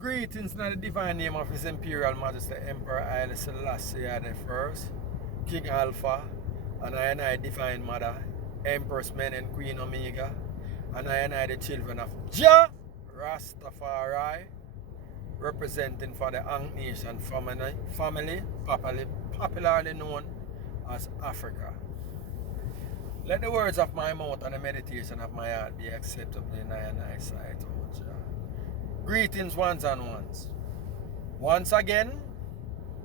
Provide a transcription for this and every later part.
Greetings in the divine name of His Imperial Majesty Emperor Haile Selassie I, King Alpha, and I Divine Mother, Empress Men and Queen Omega, and I the children of Jah Rastafari, representing for the Ankh Nation family popularly known as Africa. Let the words of my mouth and the meditation of my heart be acceptable in thy sight, O Jah. Greetings ones and ones. Once again,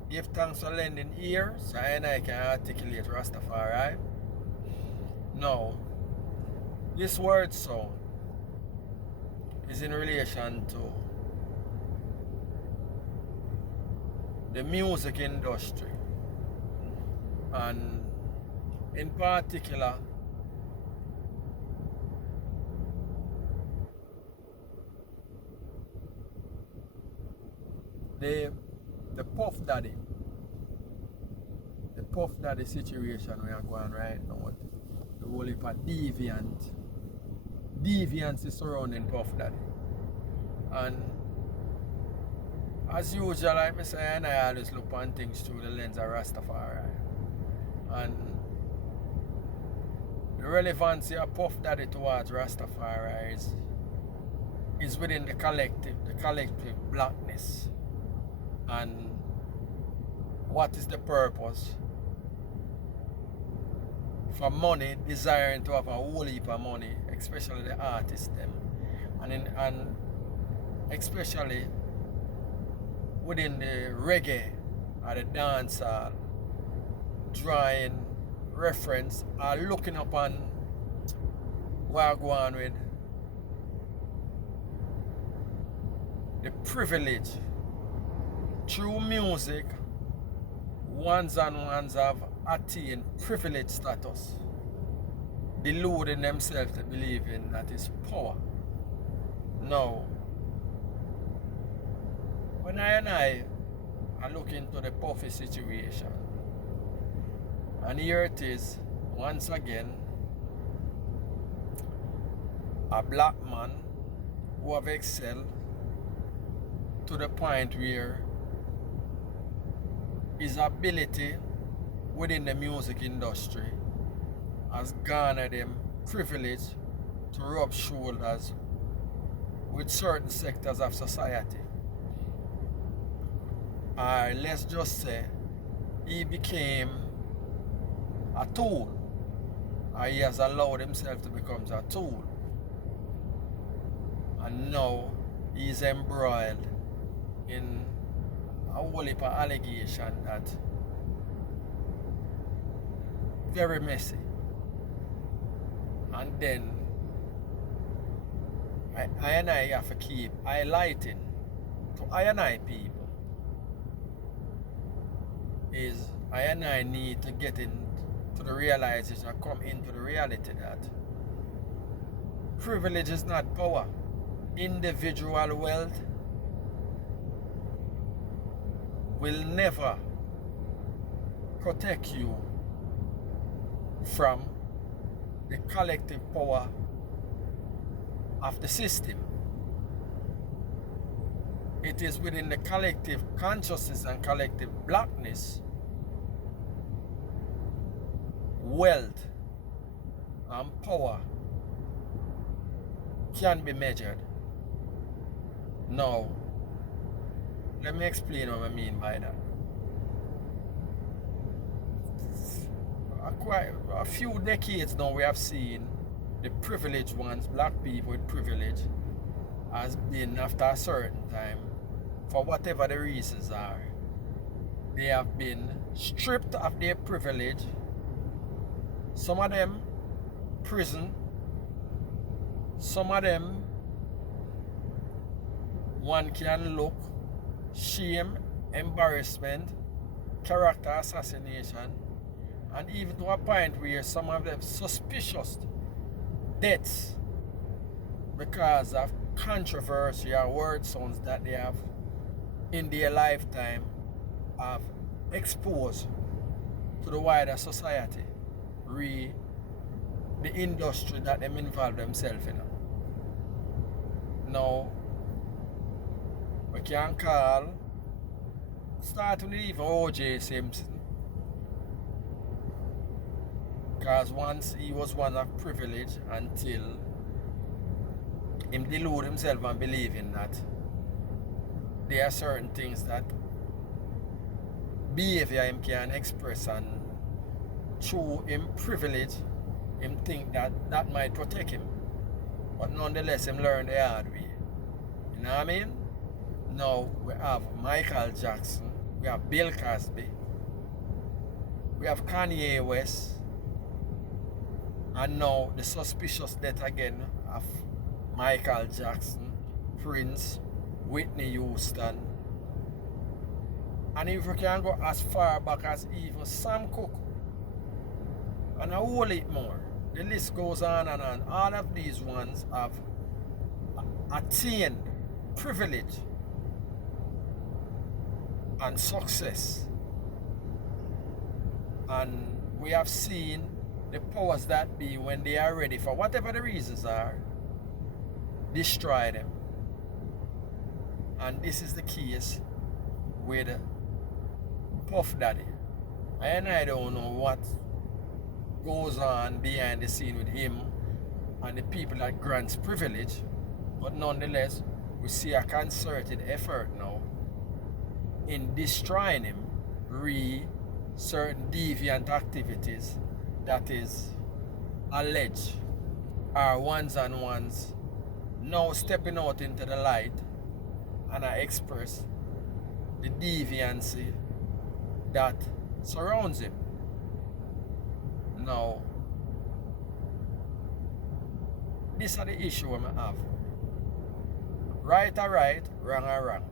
give thanks for lending ear so I can articulate Rastafari. Now, this word sound is in relation to the music industry, and in particular the Puff Daddy situation we are going right now. The whole heap of deviance is surrounding Puff Daddy. And as usual, like I say, and I always look on things through the lens of Rastafari. And the relevancy of Puff Daddy towards Rastafari is within the collective blackness. And what is the purpose for money, desiring to have a whole heap of money, especially the artists them, and especially within the reggae or the dancehall, drawing reference or looking upon what I go on with the privilege through music. Ones and ones have attained privileged status, deluding themselves to believe in that is power. Now, when I look into the Puffy situation, and here it is, once again, a black man who have excelled to the point where his ability within the music industry has garnered him privilege to rub shoulders with certain sectors of society. Or let's just say he became a tool, or he has allowed himself to become a tool, and now he is embroiled in a whole heap of allegation that very messy. And then I have to keep highlighting to I people is I need to get into the realization, come into the reality that privilege is not power. Individual wealth will never protect you from the collective power of the system. It is within the collective consciousness and collective blackness wealth and power can be measured. Now, let me explain what I mean by that. Quite a few decades now we have seen the privileged ones, black people with privilege, has been after a certain time, for whatever the reasons are, they have been stripped of their privilege. Some of them prison, some of them one can look shame, embarrassment, character assassination, and even to a point where some of them suspicious deaths because of controversy or word sounds that they have in their lifetime have exposed to the wider society, the industry that them involve themselves in. Now, we can call, starting with even O.J. Simpson. Because once he was one of privilege until him delude himself and believing that there are certain things that behavior him can express, and through him privilege, him think that that might protect him. But nonetheless, him learn the hard way. You know what I mean? Now we have Michael Jackson, we have Bill Cosby, we have Kanye West, and now the suspicious death again of Michael Jackson, Prince, Whitney Houston. And if we can go as far back as even Sam Cooke, and a whole lot more, the list goes on and on. All of these ones have attained privilege and success. And we have seen the powers that be, when they are ready, for whatever the reasons are, destroy them. And this is the case with Puff Daddy. And I don't know what goes on behind the scene with him and the people that grants privilege, but nonetheless, we see a concerted effort now in destroying him, certain deviant activities that is alleged are ones and ones now stepping out into the light and I express the deviancy that surrounds him. Now, these are the issue I have. Right are right, wrong are wrong.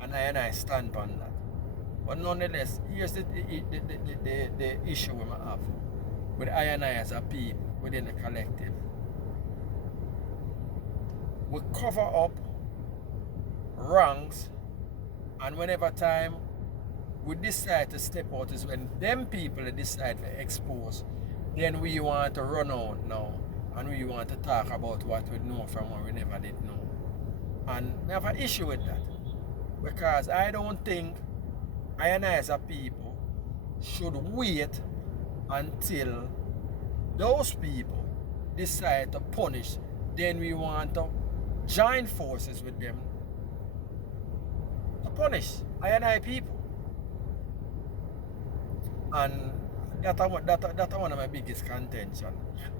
And I stand on that. But nonetheless, here's the issue I have with I and I as a people within the collective. We cover up wrongs, and whenever time we decide to step out is when them people decide to expose. Then we want to run out now and we want to talk about what we know from what we never did know. And we have an issue with that, because I don't think I and I as a people should wait until those people decide to punish. Then we want to join forces with them to punish I and I people. And that's one of my biggest contention.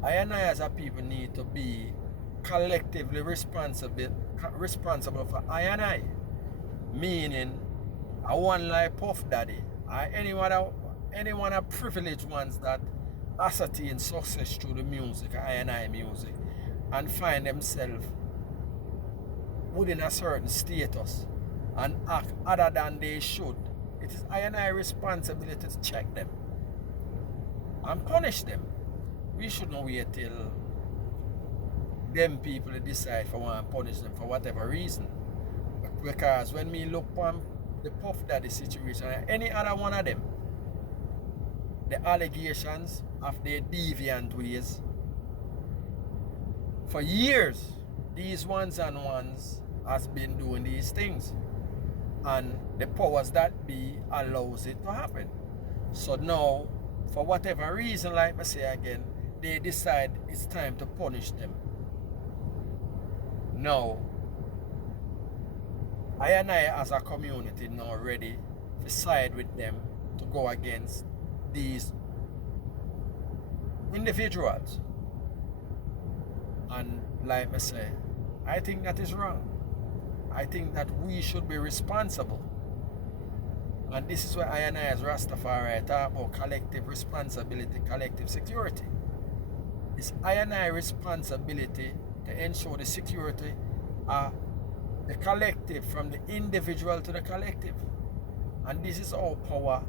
I and I as a people need to be collectively responsible for I and I. Meaning, I want like Puff Daddy, or anyone of privileged ones that ascertain success through the music, I and I music, and find themselves within a certain status and act other than they should. It is I and I responsibility to check them and punish them. We shouldn't wait till them people decide for one and punish them for whatever reason. Because when we look on the Puff Daddy situation, any other one of them, the allegations of their deviant ways, for years, these ones and ones has been doing these things. And the powers that be allows it to happen. So now, for whatever reason, like I say again, they decide it's time to punish them. Now, I and I as a community now ready to side with them to go against these individuals. And like I say, I think that is wrong. I think that we should be responsible. And this is where I and I as Rastafari talk about collective responsibility, collective security. It's I and I responsibility to ensure the security of the collective, from the individual to the collective. And this is how power,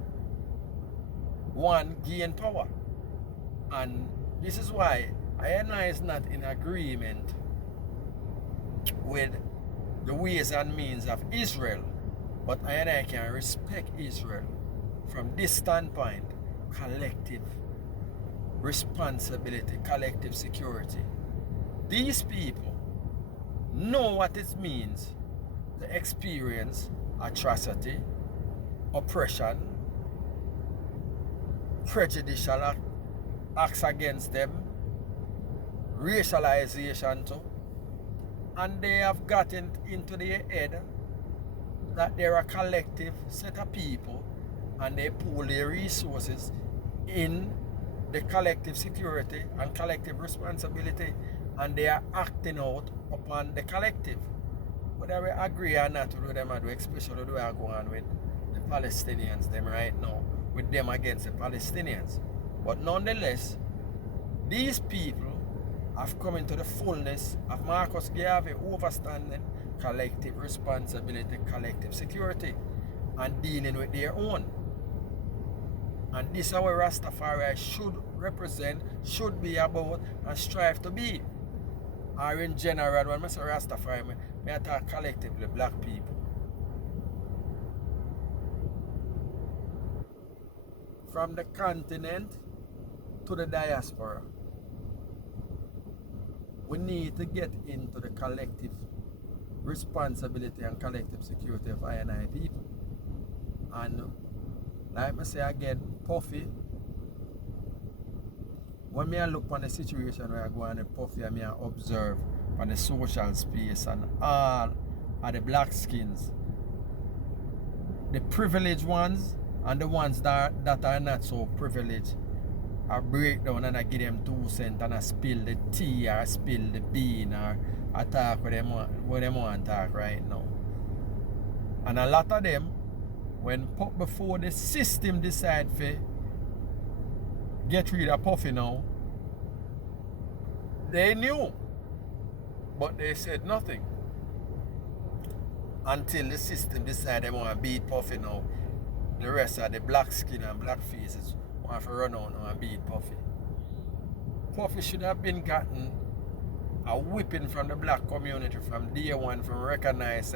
one, gain power. And this is why I and I is not in agreement with the ways and means of Israel, but I and I can respect Israel from this standpoint: collective responsibility, collective security. These people know what it means to experience atrocity, oppression, prejudicial acts against them, racialization too, and they have gotten into their head that they're a collective set of people and they pool their resources in the collective security and collective responsibility, and they are acting out upon the collective. Whether we agree or not with them, especially the way I go on with the Palestinians them right now, with them against the Palestinians. But nonetheless, these people have come into the fullness of Marcus Garvey overstanding collective responsibility, collective security, and dealing with their own. And this is what Rastafari should represent, should be about, and strive to be. Or in general, when I say Rastafari, I talk collectively, black people. From the continent to the diaspora, we need to get into the collective responsibility and collective security of I and I people. And like I say again, Puffy, when I look on the situation where I go on the Puffy and I observe on the social space and all of the black skins, the privileged ones and the ones that are not so privileged, I break down and I give them 2 cents and I spill the tea or spill the bean or I talk with them want to talk right now. And a lot of them, when before the system decide to get rid of Puffy now, they knew, but they said nothing. Until the system decided they want to beat Puffy now, the rest of the black skin and black faces want to run out and beat Puffy. Puffy should have been gotten a whipping from the black community from day one, from recognize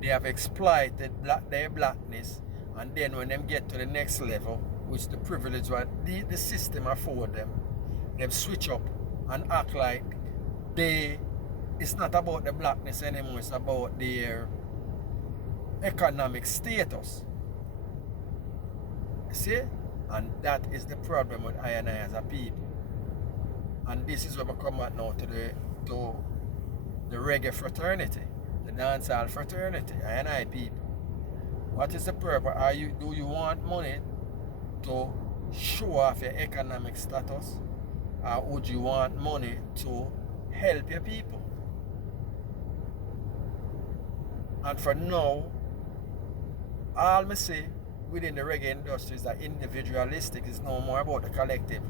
they have exploited their blackness, and then when them get to the next level, which the privilege what the system afford them switch up and act like it's not about the blackness anymore, it's about their economic status. You see? And that is the problem with I and I as a people. And this is where we come out now to the reggae fraternity, the dancehall fraternity, I and I people. What is the purpose? Do you want money to show off your economic status, or would you want money to help your people? And for now, all me say within the reggae industry is that individualistic is no more about the collective.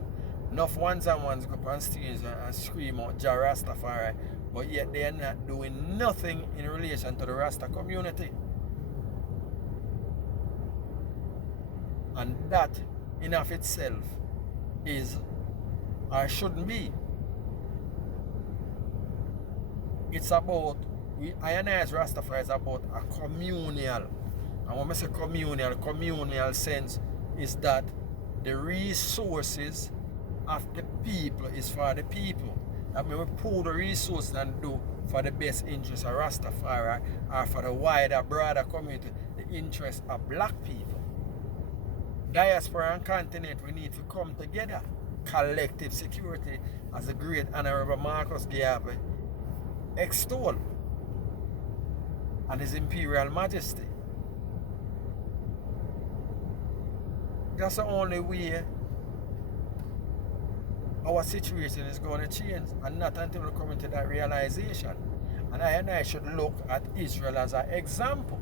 Enough ones and ones go up on stage and scream out Jah Rastafari, but yet they are not doing nothing in relation to the Rasta community. And that in of itself is, or shouldn't be. It's about, I and I as Rastafari is about a communal. And when I say communal sense is that the resources of the people is for the people. That means we pull the resources and do for the best interest of Rastafari or for the wider, broader community, the interest of black people. Diaspora and continent, we need to come together. Collective security, as the great Honorable Marcus Garvey extol, and His Imperial Majesty. That's the only way our situation is going to change, and not until we come into that realization. And I should look at Israel as an example.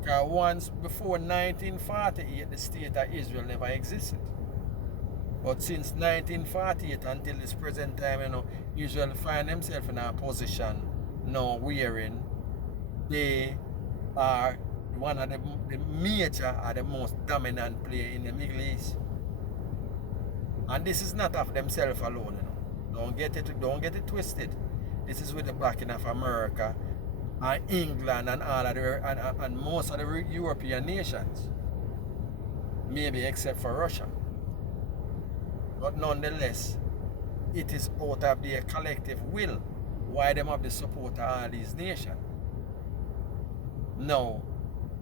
Because once before 1948, the state of Israel never existed. But since 1948 until this present time, Israel find themselves in a position now wherein they are one of the major or the most dominant player in the Middle East. And this is not of themselves alone, Don't get it twisted. This is with the backing of America and England and all of and most of the European nations. Maybe except for Russia. But nonetheless, it is out of their collective will why them have the support of all these nations. Now,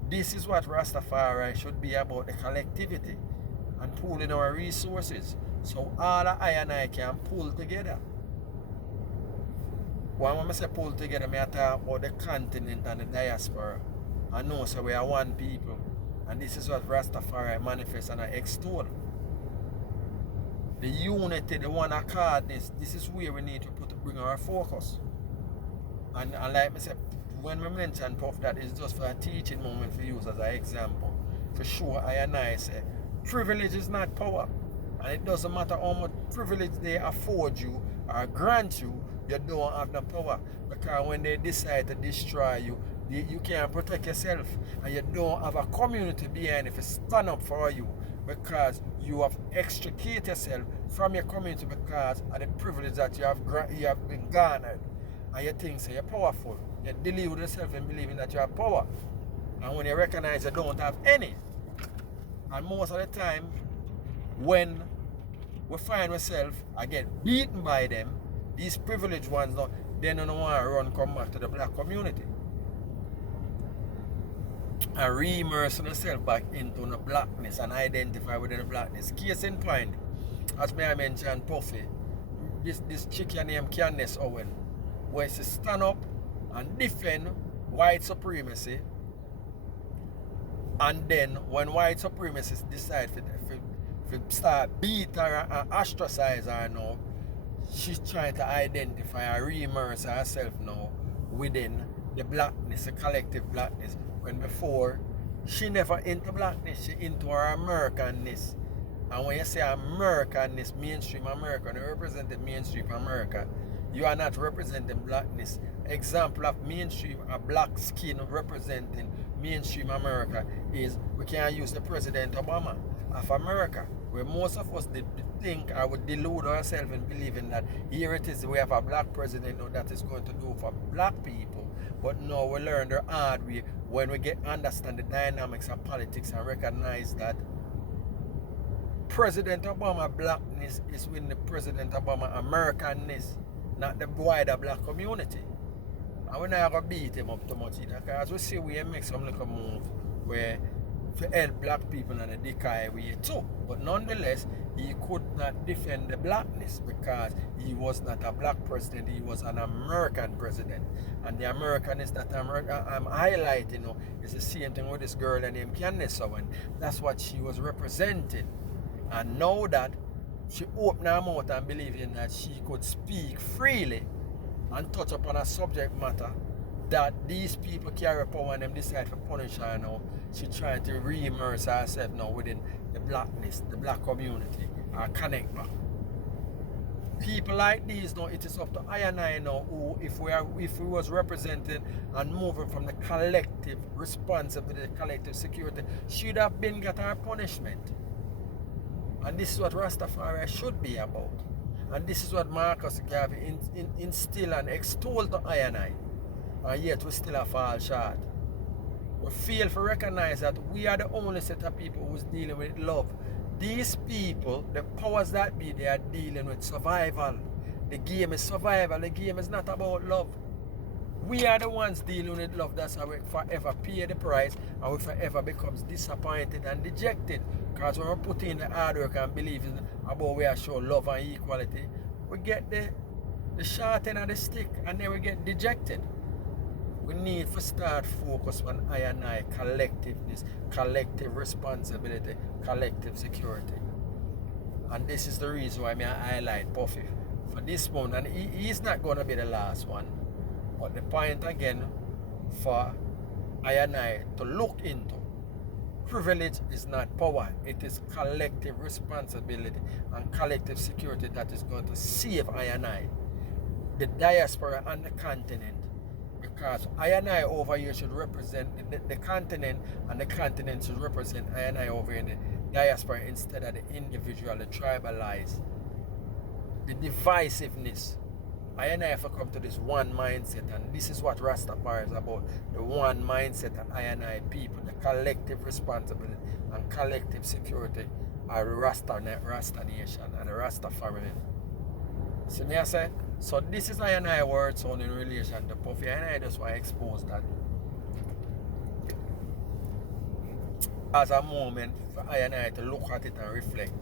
this is what Rastafari should be about, the collectivity and pooling our resources. So all of I and I can pull together. When I say pull together, I talk about the continent and the diaspora. I know so we are one people. And this is what Rastafari manifests and I extol. The unity, the one accordness, this is where we need to bring our focus. And like I said, when we mention Puff, that is just for a teaching moment for use as an example. For sure, I and I say, privilege is not power. And it doesn't matter how much privilege they afford you or grant you, you don't have the power. Because when they decide to destroy you, you can't protect yourself. And you don't have a community behind it to stand up for you. Because you have extricated yourself from your community because of the privilege that you have been garnered. And you think so you're powerful. You delude yourself in believing that you have power. And when you recognize you don't have any. And most of the time, when we find ourselves and get beaten by them, these privileged ones, they don't want to come back to the black community. And re-immerse yourself back into the blackness and identify within the blackness. Case in point, as I mentioned, Puffy, this chicken named Candace Owen, where she stand up and defend white supremacy, and then when white supremacists decide to start beat her and ostracize her now, she's trying to identify and re-immerse herself now within the blackness, the collective blackness. When before, she never into blackness, she into her Americanness. And when you say Americanness, mainstream America, you represent the mainstream America, you are not representing blackness. Example of mainstream, a black skin representing mainstream America is, we can use the President Obama of America, where most of us did think I would delude ourselves in believing that here it is, we have a black president now that is going to do for black people. But now we learn the hard way when we understand the dynamics of politics and recognize that President Obama blackness is within the President Obama Americanness, not the wider black community. And we're not going to beat him up too much either, because we see we make some little move where to help black people in the decay way too. But nonetheless, he could not defend the blackness because he was not a black president, he was an American president. And the Americanness that I'm highlighting now is the same thing with this girl named Candace Owen. That's what she was representing. And now that she opened her mouth and believing that she could speak freely and touch upon a subject matter that these people carry power and them decide to punish her now, she trying to re-immerse herself now within the blackness, the black community, and connect back. People like these now, it is up to I and I now who, if we was representing and moving from the collective responsibility, collective security, should have been got our punishment. And this is what Rastafari should be about. And this is what Marcus Garvey instill and extol to I and I. And yet we still fall short. We fail to recognize that we are the only set of people who's dealing with love. These people, the powers that be, they are dealing with survival. The game is survival. The game is not about love. We are the ones dealing with love. That's how we forever pay the price and we forever becomes disappointed and dejected. Because when we put in the hard work and believing about we are show love and equality, we get the short end of the stick and then we get dejected. We need to start focus on I and I, collectiveness, collective responsibility, collective security. And this is the reason why I highlight Puffy for this month. And he's not going to be the last one. But the point again for I and I to look into, privilege is not power. It is collective responsibility and collective security that is going to save I and I, the diaspora and the continent. Because I and I over here should represent the continent, and the continent should represent I and I over in the diaspora instead of the individual, the tribalized, the divisiveness. I and I have to come to this one mindset, and this is what Rastafari is about, the one mindset of I and I people, the collective responsibility and collective security are the Rasta Nation and the Rastafari. See me I say? So this is I and I word sound in relation to Puffy, and I just want to expose that as a moment for I and I to look at it and reflect.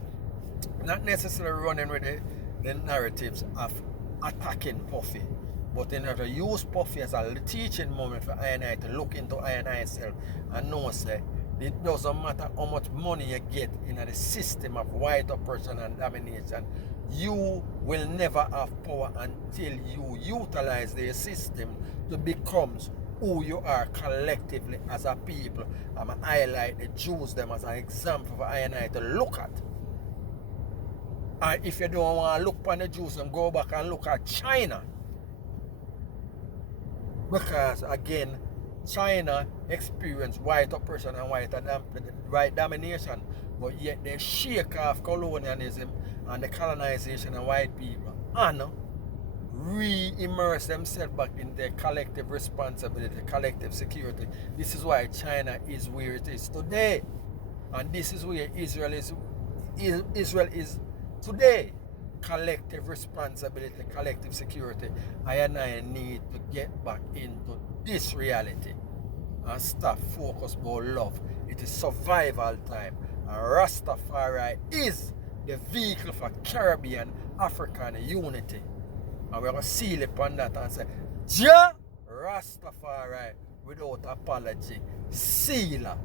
Not necessarily running with the narratives of attacking Puffy, but in order to use Puffy as a teaching moment for I and I to look into I and I self and know say it doesn't matter how much money you get in the system of white oppression and domination, you will never have power until you utilize the system to become who you are collectively as a people. I'm going to highlight the Jews them as an example for I and I to look at. And if you don't want to look upon the Jews, then go back and look at China. Because again, China experienced white oppression and white domination, but yet they shake off colonialism and the colonization of white people and re-immerse themselves back in their collective responsibility, collective security. This is why China is where it is today. And this is where Israel is today. Collective responsibility, collective security. I need to get back into this reality and stop focus on love. It is survival time. And Rastafari is the vehicle for Caribbean, African unity. And we're going to seal upon that and say, Jah Rastafari without apology. Sealer.